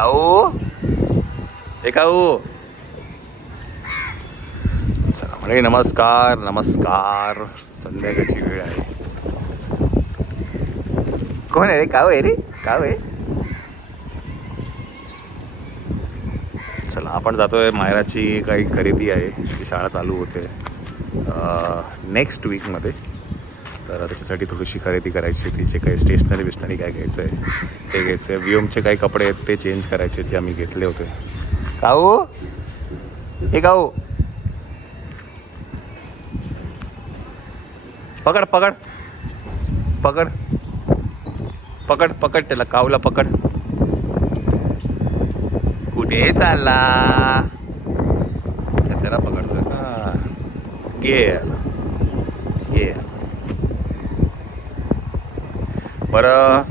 काऊ हे काऊ. चला म्हणजे नमस्कार नमस्कार. संध्याकाळची वेळ आहे. कोण आहे रे? काऊ आहे रे? काऊ आहे. चला आपण जातोय. मायराची काही खरेदी आहे. ती शाळा चालू होते नेक्स्ट वीकमध्ये. तर त्याच्यासाठी थोडीशी खरेदी करायची. ती जे काही स्टेशनरी बिशनरी काय घ्यायचं आहे ते घ्यायचं आहे. व्हीओमचे काही कपडे आहेत ते चेंज करायचे जे आम्ही घेतले होते. काऊ हे काऊ पकड पकड पकड पकड पकड त्याला. काऊला पकड. कुठे चालला? त्याला पकडतोय का? घे घे. बरं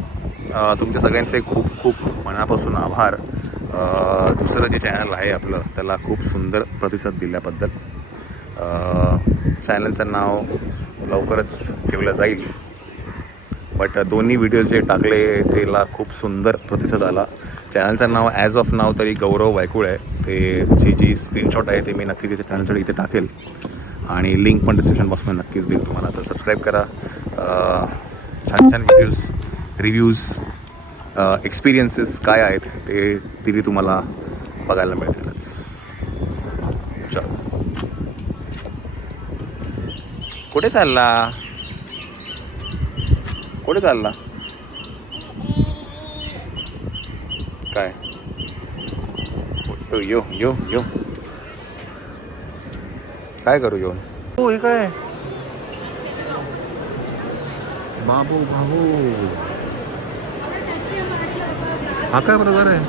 तुमच्या सगळ्यांचे खूप खूप मनापासून आभार. दुसरं जे चॅनल आहे आपलं त्याला खूप सुंदर प्रतिसाद दिल्याबद्दल. चॅनलचं नाव लवकरच ठेवलं जाईल. बट दोन्ही व्हिडिओ जे टाकले त्याला खूप सुंदर प्रतिसाद आला. चॅनलचं नाव ॲज ऑफ नाव तरी गौरव वायकुळ आहे. ते त्याची जी स्क्रीनशॉट आहे ते मी नक्कीच याच्या चॅनलसाठी इथे टाकेल आणि लिंक पण डिस्क्रिप्शन बॉक्समध्ये नक्कीच देईल तुम्हाला. तर सबस्क्राईब करा. छान छान व्हिडिओज रिव्ह्यूज एक्सपिरियन्सेस काय आहेत ते तिथे तुम्हाला बघायला मिळतीलच. चल कुठे चालला? कुठे चालला? काय यो यो यो काय करू येऊन? हो हे काय बाबू बाबू हा काय प्रकार आहे?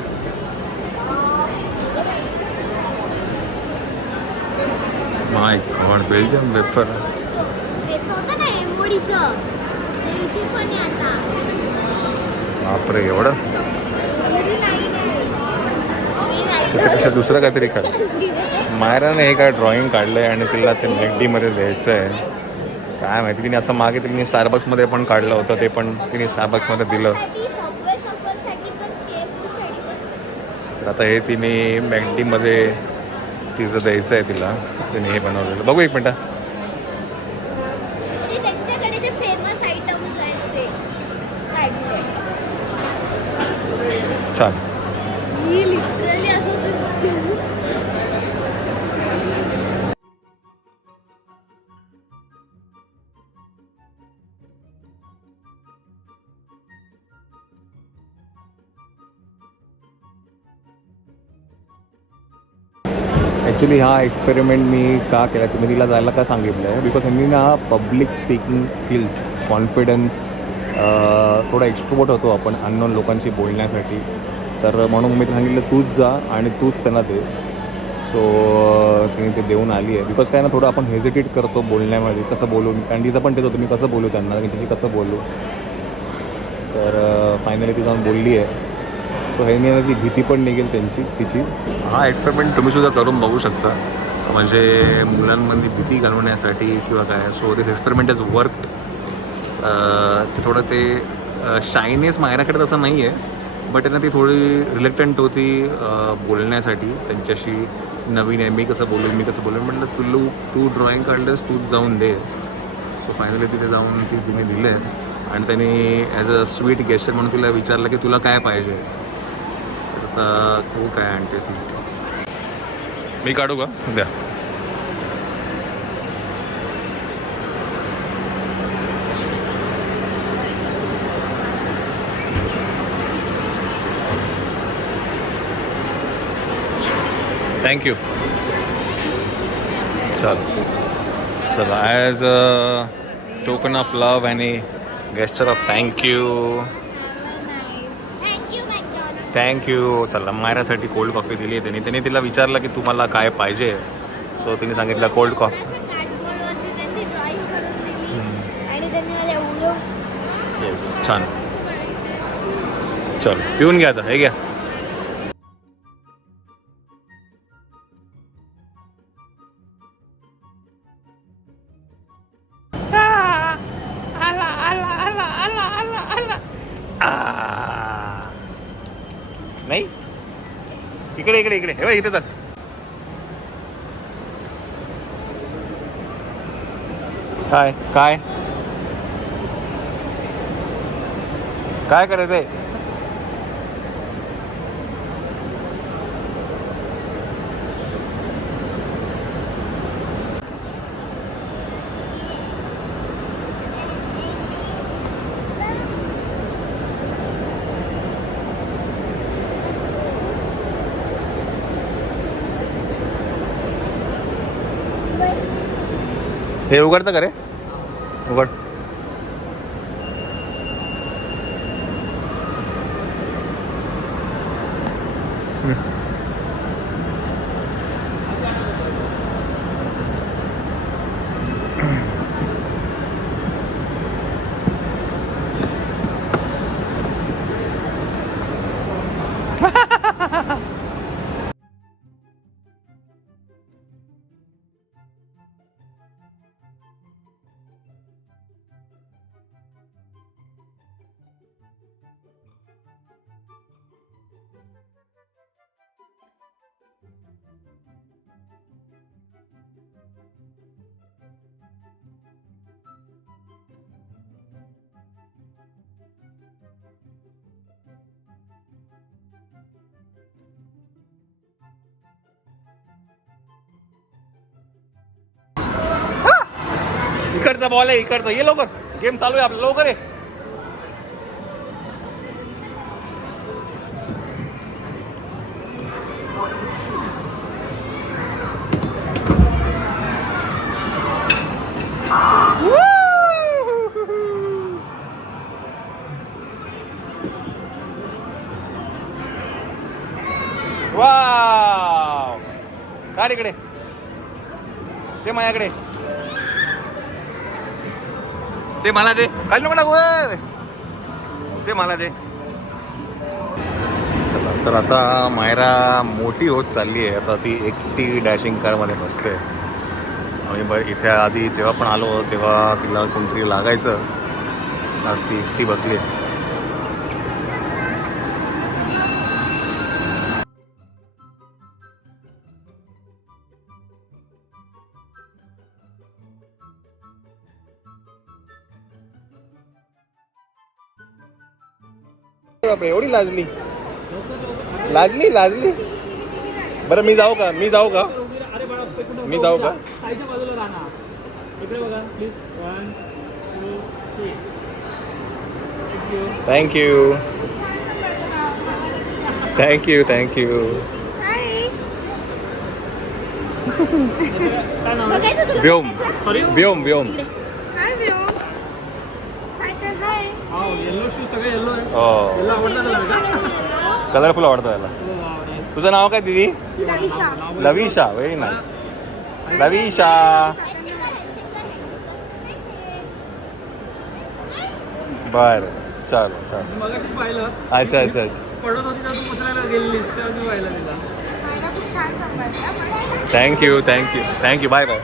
माय गॉड. Belgium wafer. बापरे एवढं. त्याच्यापेक्षा दुसरं काहीतरी काढ. मायराने हे काय ड्रॉइंग काढलंय आणि तिला ते मॅगडीमध्ये द्यायचं आहे. काय माहिती. तिने असं मागे तिने स्टारबक्समध्ये पण काढलं होतं. ते पण तिने स्टारबक्समध्ये दिलं. तर आता हे तिने मॅगडीमध्ये तिचं द्यायचं आहे तिला. तिने हे बनवलेलं. बघू एक मिनटं. छान. ॲक्च्युली हा एक्सपेरिमेंट मी का केला तुम्ही तिला जायला का सांगितलं आहे बिकॉज मी ना पब्लिक स्पीकिंग स्किल्स कॉन्फिडन्स थोडा एक्स्ट्रोवर्ट होतो आपण अननोन लोकांशी बोलण्यासाठी. तर म्हणून मी सांगितलं तूच जा आणि तूच त्यांना दे. सो तिने ते देऊन आली आहे. बिकॉज काय ना थोडं आपण हेजिटेट करतो बोलण्यामध्ये. कसं बोलू. कारण तिचं पण तेच होतं मी कसं बोलू त्यांना की तिची कसं बोलू. तर फायनली ती जाऊन बोलली आहे. सो ह्याने ती भीती पण निघेल त्यांची तिची. हा एक्सपेरिमेंट तुम्ही सुद्धा करून बघू शकता. म्हणजे मुलांमध्ये भीती घालवण्यासाठी किंवा काय. So this experiment is work. ते थोडं ते शायनेस मायराकडे तसं नाही आहे. बट त्यांना ती थोडी रिलेक्टंट होती बोलण्यासाठी त्यांच्याशी. नवीन आहे. मी कसं बोलू म्हटलं तू ड्रॉइंग काढलंस तूच जाऊन दे. सो फायनली तिथे जाऊन तिने दिलं आहे. आणि त्यांनी ॲज अ स्वीट गेस्चर म्हणून तिला विचारलं की तुला काय पाहिजे. तर आता हो काय आणते ती. मी काढू का? द्या. थँक्यू. चल as a token of love आणि गेस्चर ऑफ थँक्यू. थँक्यू. चला मायरासाठी कोल्ड कॉफी दिली आहे त्याने तिला विचारलं की तुम्हाला काय पाहिजे. सो तिने सांगितलं कोल्ड कॉफी. येस छान. चल पिऊन घ्या आता. हे घ्या. नाही इकडे इकडे इकडे हे बघ, इथे चल. काय काय काय करायचंय? हे उघडतं का रे? उघड. इकडचा बॉल आहे, इकडचा. ये लवकर, गेम चालू आहे आपलं, लवकर आहे. वाव, काय इकडे ते माझ्याकडे, ते मला दे. खाली नको टाकू, ते मला दे. चला, तर आता मायरा मोठी होत चालली आहे. आता ती एकटी डॅशिंग कारमध्ये बसते. आम्ही इथे आधी जेव्हा पण आलो तेव्हा तिला कोणतरी लागायचं, आज ती एकटी बसली आहे. बापरे, एवढी लाजली लाजली लाजली. बरं मी जाऊ का, मी जाऊ का, मी जाऊ का? बाजूला राहणार. इकडे बघा please. 1 2 3. Thank you thank you thank you. Vyom Vyom Vyom. Yellow shoes सगळे येलो आहे. हो, येलो आवडतं तुला? कलरफुल आवडतं त्याला. तुझं नाव काय दीदी? लविशा. Very nice, Lavisha. बर, चालो चालो. मगाशी पाहिलं. अच्छा अच्छा अच्छा. पडत होती तर तू उचलायला गेलेलीस, तर मी पाहिलं तिला. Thank you thank you thank you. Bye bye.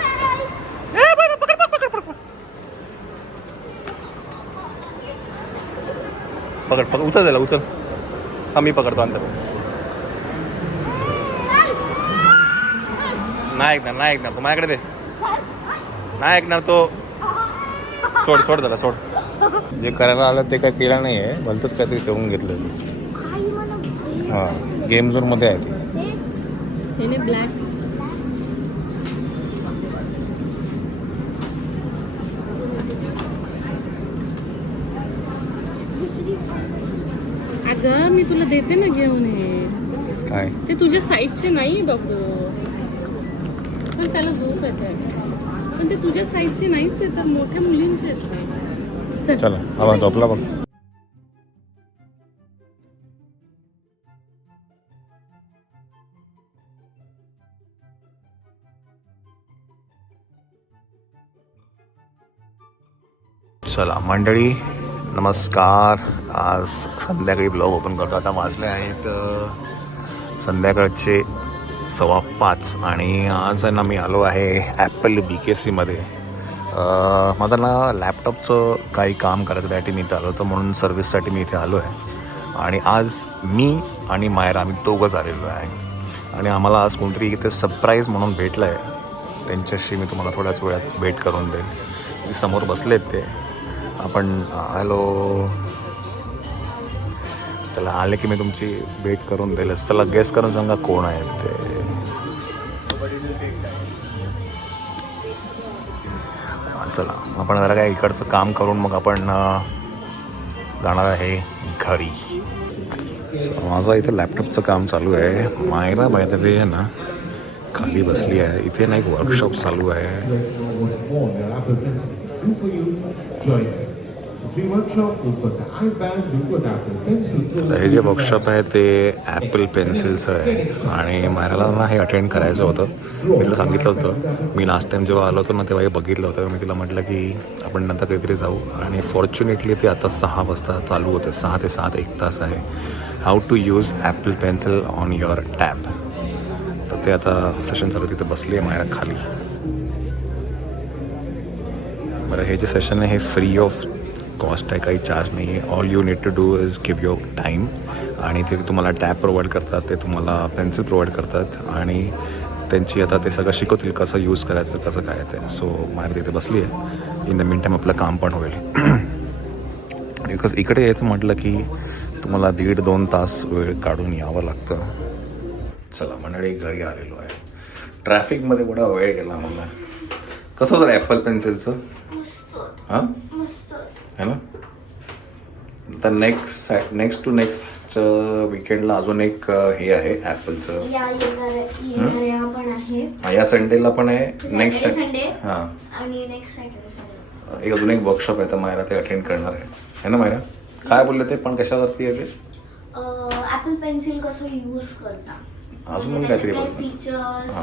पकड पकड, उचल त्याला, उचल. हा, मी पकडतो अंतर. नाही ऐकणार, नाही ऐकणार तो. माझ्याकडे दे. नाही ऐकणार तो. सोड सोड त्याला, सोड. जे करायला आलं ते काय केलं नाही आहे, भलतंच काहीतरी ठेवून घेतलं ते. हां, गेम झोनमध्ये आहे ते. ब्लॅक. अगं मी तुला देते ना घेऊन. हे काय ते तुझ्या साईजचे नाही बाबू. पण त्याला झोप येते, पण ते तुझ्या साईजचे नाहीच आहे, तर मोठ्या मुलींचे आहेत. चल. चला, आवा झोपला बघ. चला मंडळी, नमस्कार. आज संध्याकाळी ब्लॉग ओपन करतो. आता वाजले आहेत संध्याकाळचे 5:15 आणि आज आहे ना मी आलो आहे ॲपल BKCमध्ये. माझं ना लॅपटॉपचं काही काम करायचं त्यासाठी मी इथे आलो होतो, म्हणून सर्व्हिससाठी मी इथे आलो आहे. आणि आज मी आणि मायरा आम्ही दोघंच आलेलो आहे. आणि आम्हाला आज कोणतरी इथे सरप्राईज म्हणून भेटलं आहे. त्यांच्याशी मी तुम्हाला थोड्याच वेळात भेट करून देईल. ते समोर बसलेत ते. आपण हॅलो, चला आले की मी तुमची भेट करून देईल. चला गेस करून सांगा कोण आहेत ते. चला आपण जरा काय इकडचं काम करून मग आपण जाणार आहे घरी. माझं इथं लॅपटॉपचं काम चालू आहे. मायरा बाय द वे आहे ना खाली बसली आहे. इथे ना एक वर्कशॉप चालू आहे. हे जे वर्कशॉप आहे ते ॲपल पेन्सिल्सचं आहे आणि मायराला ना हे अटेंड करायचं होतं. मी तिला सांगितलं होतं. मी लास्ट टाईम जेव्हा आलो होतो ना तेव्हा हे बघितलं होतं. मी तिला म्हटलं की आपण नंतर काहीतरी जाऊ आणि फॉर्च्युनेटली ते आता 6 वाजता चालू होते. 6 ते 7 1 तास आहे. How to use Apple pencil on your tab. तर ते आता सेशन चालू तिथे बसली आहे मायरा खाली. बरं हे जे सेशन आहे हे फ्री ऑफ कॉस्ट आहे, काही चार्ज नाही आहे. All you need to do is give your time आणि ते तुम्हाला टॅब प्रोव्हाइड करतात, ते तुम्हाला पेन्सिल प्रोव्हाइड करतात आणि त्यांची आता ते सगळं शिकवतील कसं यूज करायचं कसं काय ते. सो मायरा तिथे बसली आहे. इन द मीन टाईम आपलं काम पण होईल. बिकॉज इकडे यायचं म्हटलं की तुम्हाला 1.5-2 तास वेळ काढून यावं लागतं. चला मंडळी घरी आलेलो आहे. ट्रॅफिकमध्ये एवढा वेळ गेला मला. कसं होतं ॲपल पेन्सिलचं? हां है ना. तर नेक्स्ट टू नेक्स्ट वीकेंडला अजून एक हे आहे ॲपलचं. या संडेला पण आहे. नेक्स्ट संडे हां आणि नेक्स्ट सॅटर्डे एक अजून एक वर्कशॉप आहे तर मायरा ते अटेंड करणार आहे ना मायरा. काय बोलले ते पण कशावरती आहे ते? ॲपल पेन्सिल कसं यूज करता, अजून काहीतरी फीचर्स,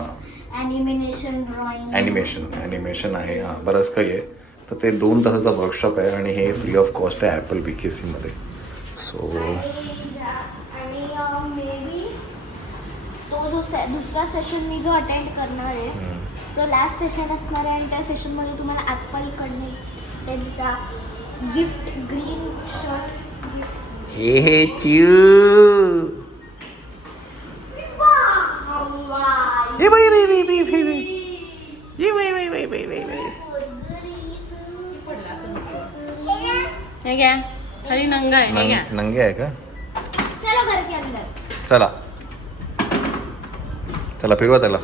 ॲनिमेशन, ड्रॉइंग, ॲनिमेशन आहे. हां बरंच काही आहे. तर ते 2 तासाचा वर्कशॉप आहे आणि हे फ्री ऑफ कॉस्ट आहे ॲपल BKCमध्ये. सो आणि मे बी तो जो दुसरा सेशन मी जो अटेंड करणार आहे तो लास्ट सेशन असणार आहे आणि त्या सेशनमध्ये तुम्हाला ॲपलकडनं त्यांचा गिफ्ट ग्रीन शर्ट हे चिऊ ये बाई हे घ्या, खाली नंगा आहे. हे घ्या. नंगे आहे का? चलो घर के अंदर. चला चला फिरवा त्याला.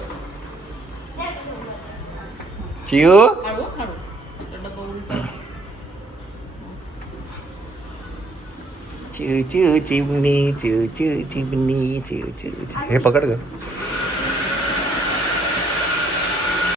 चिऊ हळू हळू डब्बा उलटा. चिऊ चिऊ चिमणी चिऊ चिऊ चिमणी चिऊ चिऊ. हे पकड ग.